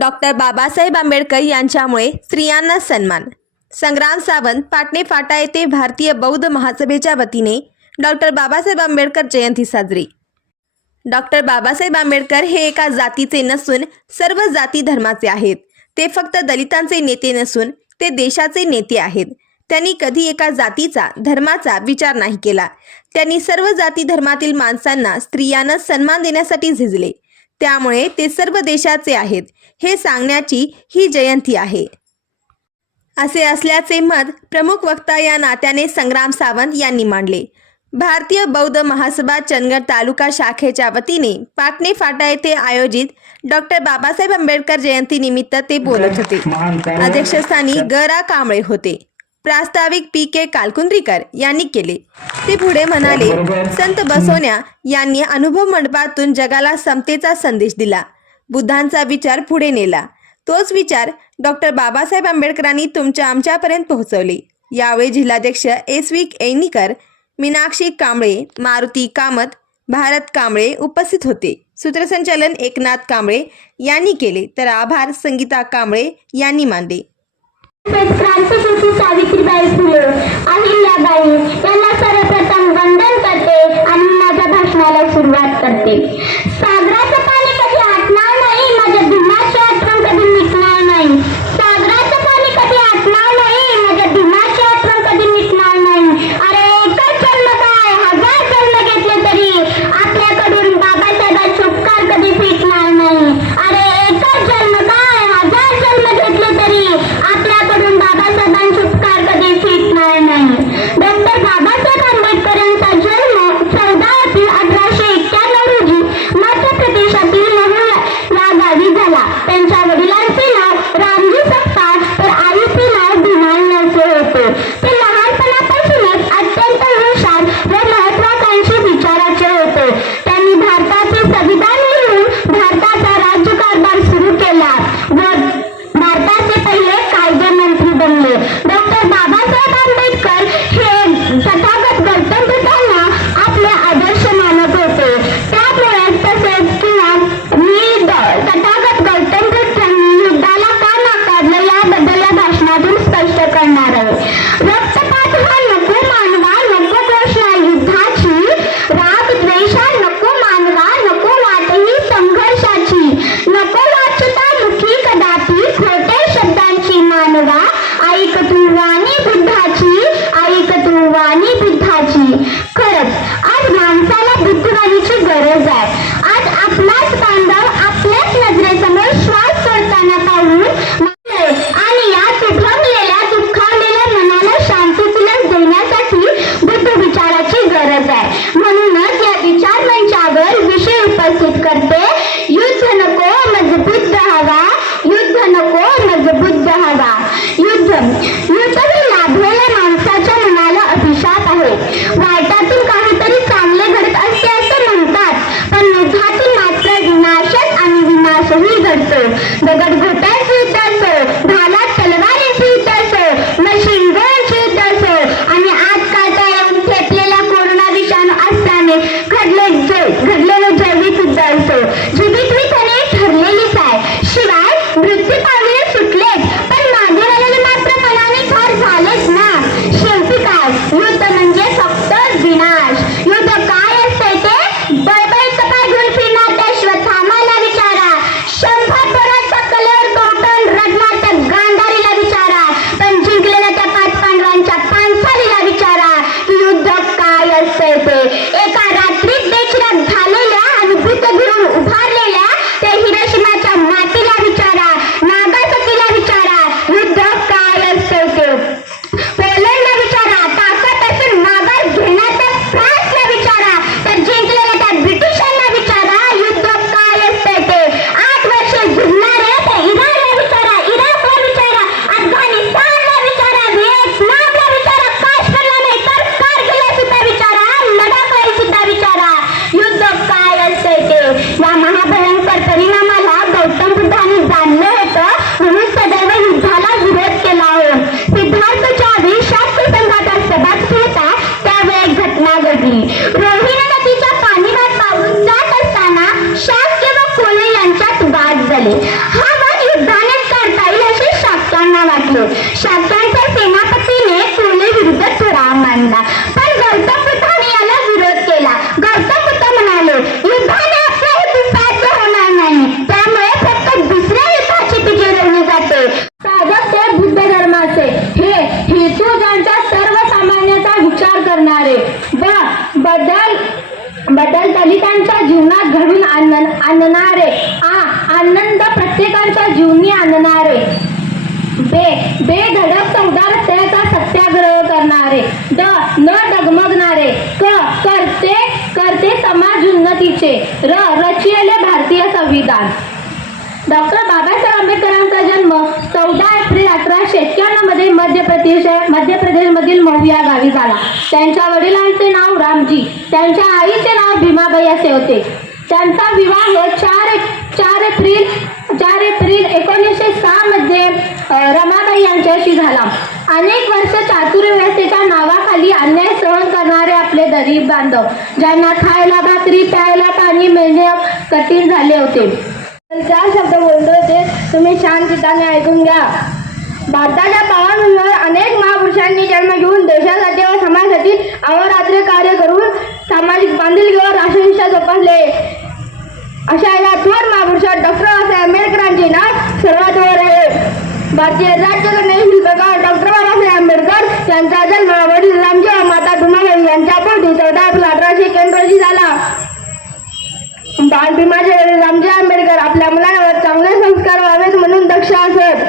Doctor Babasaheb Ambedkar यांच्यामुळे स्त्रियांना सन्मान. संग्राम सावंत पाटणे फाटा येथे भारतीय बौद्ध महासभेच्या वतीने डॉक्टर बाबासाहेब आंबेडकर जयंती साजरी. डॉक्टर बाबासाहेब आंबेडकर हे एका जातीचे नसून सर्व जाती धर्माचे आहेत. ते फक्त दलितांचे नेते नसून ते देशाचे नेते आहेत. त्यांनी कधी एका जातीचा धर्माचा विचार नाही केला. त्यांनी सर्व जाती धर्मातील माणसांना स्त्रियांना सन्मान देण्यासाठी झिजले. त्यामुळे ते सर्व देशाचे आहेत. हे सांगण्याची ही जयंती आहे. असे असल्याचे मत प्रमुख वक्ता या नात्याने संग्राम सावंत यांनी मांडले. भारतीय बौद्ध महासभा चंदगड तालुका शाखेच्या वतीने पाटणे फाटा येथे आयोजित डॉक्टर बाबासाहेब आंबेडकर जयंती निमित्त ते बोलत होते. अध्यक्षस्थानी ग रा कांबळे होते. प्रास्ताविक पी के कालकुंद्रीकर यांनी केले. ते पुढे म्हणाले संत बसवण्या यांनी अनुभव मंडपातून जगाला समतेचा संदेश दिला. बुद्धांचा विचार पुढे नेला. तोच विचार डॉक्टर बाबासाहेब आंबेडकरांनी तुमच्या आमच्यापर्यंत पोहोचवले. यावेळी जिल्हाध्यक्ष एस व्ही ऐनीकर मीनाक्षी कांबळे मारुती कामत भारत कांबळे उपस्थित होते. सूत्रसंचालन एकनाथ कांबळे यांनी केले. तर आभार संगीता कांबळे यांनी मानले. क्रांतिज्योती सावित्रीबाई फुले अहिल्याबाई यांना सर्वप्रथम वंदन करते आणि माझ्या भाषणाला सुरुवात करते सागराचं पाणी कधी आटणार नाही माझ्या दिमाची आठवण कधी मिटणार नाही सागराचं पाणी कधी आटणार नाही माझ्या दिमाची आठवण कधी मिटणार नाही अरे एकच जन्म काय हजार जन्म घेतले तरी आपल्याकडून बाबासाहेबांचे उपकार कधी फिटणार नाही अरे एकच जन्म काय हजार जन्म घेतले तरी आपल्याकडून बाबासाहेबांचे उपकार कधी फिटणार नाही डॉक्टर बाबासाहेब आंबेडकर यांचा जन्म चौदा एप्रिल अठराशे एक्क्याण्णव रोजी मध्य प्रदेशातील महू या गावी झाला जीवनी आणणारे. बे बेधडक चौदा त्याचा सत्याग्रह करणारे. ड न डगमगणारे. क करते करते समाज उन्नतीचे. र रचिले भारतीय संविधान. डॉक्टर बाबासाहेब आंबेडकरांचा जन्म चौदा एप्रिल अठराशे एक्क्याण्णवमध्ये मध्य प्रदेश मध्य प्रदेशमधील मोहिया गावी झाला. त्यांच्या वडिलांचे नाव रामजी त्यांच्या आईचे नाव भीमाबाई असे होते. त्यांचा विवाह चार चार एप्रिल चार एप्रिल एकोणीसशे सहा मध्ये रमाबाई यांच्याशी झाला. अनेक वर्ष चातुरव्यवस्थेच्या नावाखाली अन्याय सहन करणारे आपले गरीब बांधव ज्यांना खायला भाकरी प्यायला पाणी मिळणे कठीण झाले होते. चार शब्द बोलतो ते तुम्ही शांतताने ऐकून घ्या. भारताच्या पावनभूमीवर अनेक महापुरुषांनी जन्म घेऊन देशासाठी व समाजासाठी अहोरात्र कार्य करून सामाजिक बांधिलकीवर राष्ट्रनिष्ठा जोपासले अशा या थोर महापुरुषात डॉक्टर बाबासाहेब आंबेडकरांचे नाव सर्वात वर आहे. भारतीय राज्यघटनेचे शिल्पकार डॉक्टर बाबासाहेब आंबेडकर यांचा जन्म वडील रामजी व माता भीमाबाई यांच्या पोटी चौदा एप्रिल अठराशे एक्क्याण्णव रोजी झाला बालभीमाचे वडील रामजी आंबेडकर आपल्या मुलांवर चांगले संस्कार व्हावेत म्हणून दक्ष असत.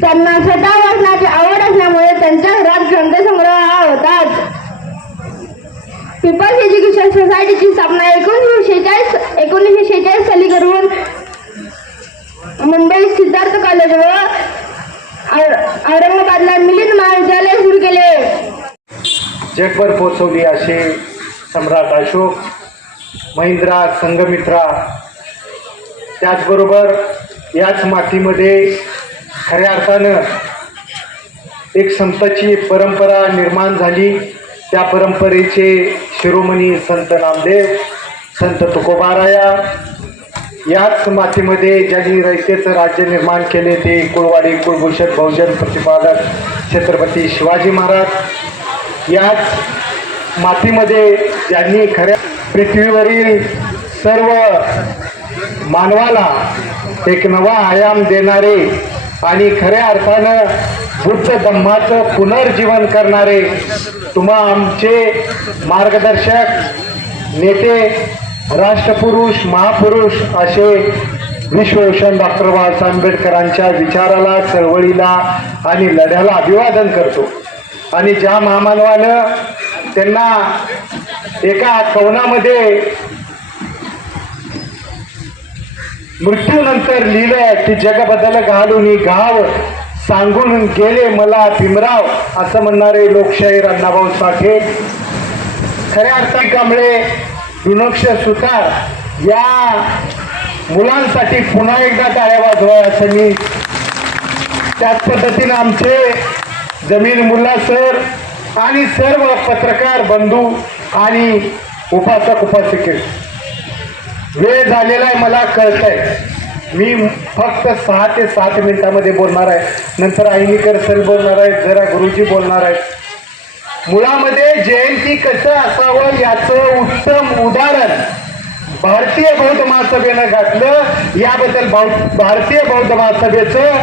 त्यांना स्वतः वाचनाची आवड असल्यामुळे त्यांच्या घरात ग्रंथसंग्रह हा होताच. पीपल्स एज्युकेशन सोसायटीची स्थापना एकोणीसशे शेचाळीस एकोणीसशे शेहेचाळीस साली करून मुंबई सिद्धार्थ कॉलेज व औरंगाबादला मिलिंद महाविद्यालय सुरू केले. जगभर पोचवली असे सम्राट अशोक महिंद्रा संघमित्रा त्याचबरोबर याच मातीमध्ये खऱ्या अर्थानं एक संताची परंपरा निर्माण झाली. त्या परंपरेचे शिरोमणी संत नामदेव संत तुकोबाराया. याच मातीमध्ये ज्यांनी रयतेचं राज्य निर्माण केले ते कुळवाडी कुळभूषण बहुजन प्रतिपादक छत्रपती शिवाजी महाराज. याच मातीमध्ये ज्यांनी खऱ्या पृथ्वीवरील सर्व मानवाला एक नवा आयाम देणारे आणि खऱ्या अर्थानं बुद्ध धम्माचं पुनर्जीवन करणारे तुम्हा आमचे मार्गदर्शक नेते राष्ट्रपुरुष महापुरुष असे विश्वभूषण डॉक्टर बाबासाहेब आंबेडकरांच्या विचाराला चळवळीला आणि लढ्याला अभिवादन करतो. आणि ज्या महामानवानं त्यांना एका कवनामध्ये मृत्यूनंतर लिहिलं की जग बदल घालून गाव सांगून गेले मला भीमराव असं म्हणणारे लोकशाहीर अण्णाभाऊ साठे खऱ्या अर्थाने कांबळे विनोक्ष सुतार या मुलांसाठी पुन्हा एकदा टाळ्या वाजवा असं मी त्याच पद्धतीनं आमचे जमीन मुल्ला सर आणि सर्व पत्रकार बंधू आणि उपासक उपासिके वेळ झालेला आहे मला कळत आहे मी फक्त सहा ते सात मिनिटामध्ये बोलणार आहे. नंतर आईनीकर सर बोलणार आहेत जरा गुरुजी बोलणार आहेत. मुळामध्ये जयंती कसं असावं याचं उत्तम उदाहरण भारतीय बौद्ध महासभेनं घातलं. याबद्दल भारतीय बौद्ध महासभेचं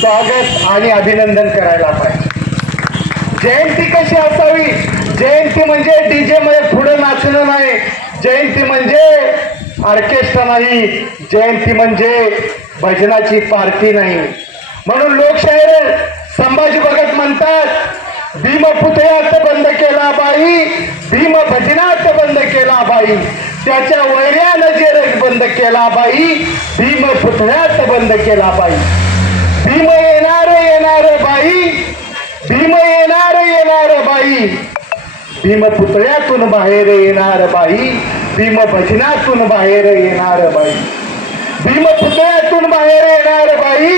स्वागत आणि अभिनंदन करायला पाहिजे. जयंती कशी असावी? जयंती म्हणजे डीजे मध्ये पुढे नाचणं नाही. जयंती म्हणजे ऑर्केस्ट्रा नाही जयंती म्हणजे भजनाची पार्टी नाही. म्हणून लोकशाहीर संभाजी भगत म्हणतात भीम पुतळ्यात बंद केला बाई भीम भजनात बंद केला बाई त्याच्या वैर्यानं जे रग बंद केला बाई भीम पुतळ्यात बंद केला बाई. भीम येणार येणार बाई भीम येणार येणार बाई. भीम पुतळ्यातून बाहेर येणार बाई भीम भजनातून बाहेर येणार बाई. भीम पुतळ्यातून बाहेर येणार बाई.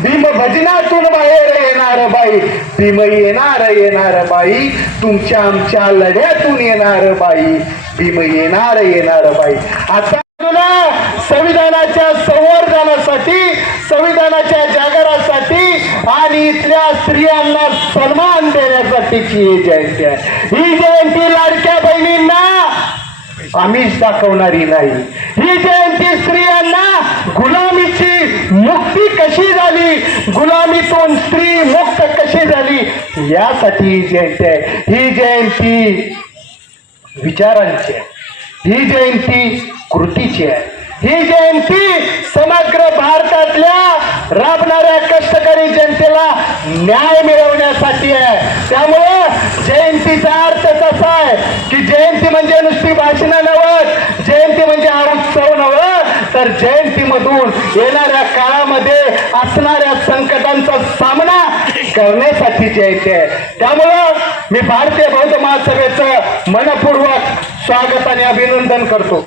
भीम भजनातून बाहेर येणार बाई. भीम येणार येणार बाई. तुमच्या आमच्या लढ्यातून येणार बाई. भीम येणार येणार बाई. आता संविधानाच्या संवर्धनासाठी संविधानाच्या जागरासाठी आणि इथल्या स्त्रियांना सन्मान देण्यासाठीची ही जयंती आहे. ही जयंती लाडक्या बहिणींना आम्हीच दाखवणारी नाही. ही जयंती स्त्रियांना गुलामीची मुक्ती कशी झाली? गुलामीतून स्त्री मुक्त कशी झाली? यासाठी ही जयंती आहे. ही जयंती विचारांची आहे. ही जयंती कृतीची आहे. ही जयंती समग्र भारतातल्या राबणाऱ्या कष्टकरी जनतेला न्याय मिळवण्यासाठी आहे. त्यामुळं जयंतीचा अर्थ कसा आहे की जयंती म्हणजे नुसती भाषण नव्हत जयंती म्हणजे हा उत्सव नव्हत तर जयंतीमधून येणाऱ्या काळामध्ये असणाऱ्या संकटांचा सामना करण्यासाठी जयंती आहे. त्यामुळं मी भारतीय बौद्ध महासभेचं मनपूर्वक स्वागत आणि अभिनंदन करतो.